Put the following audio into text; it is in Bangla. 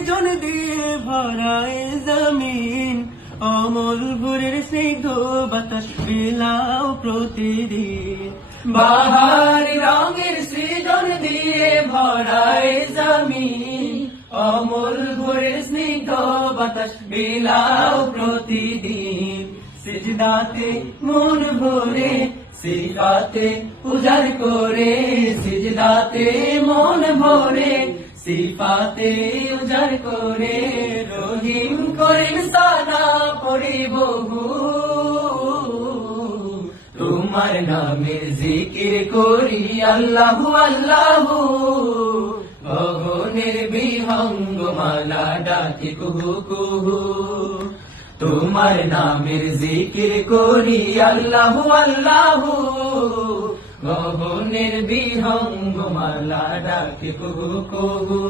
সৃজন দিয়ে ভরায় জমিন, অমল ভোরের স্নিগ্ধ বাতাস বিলাও প্রতিদিন। বাহারি রঙের সৃজন দিয়ে ভরায় জমিন, অমল ভোরের স্নিগ্ধ বাতাস বিলাও প্রতিদিন। সিজদাতে মন ভরে সিফাতে উজাড় করে, সিজদাতে মন ভরে সিফাতে উজাড় করে, রহিম করিম সানা পড়ি বহু। তোমার নামের জিকির করি আল্লাহু আল্লাহু, গগনের বিহঙ্গ মালা ডাকি কুহু কুহু। তোমার নামের জিকির করি আল্লাহু আল্লাহু, গগনের বিহঙ্গ মালা ডাকি কুহু কুহু।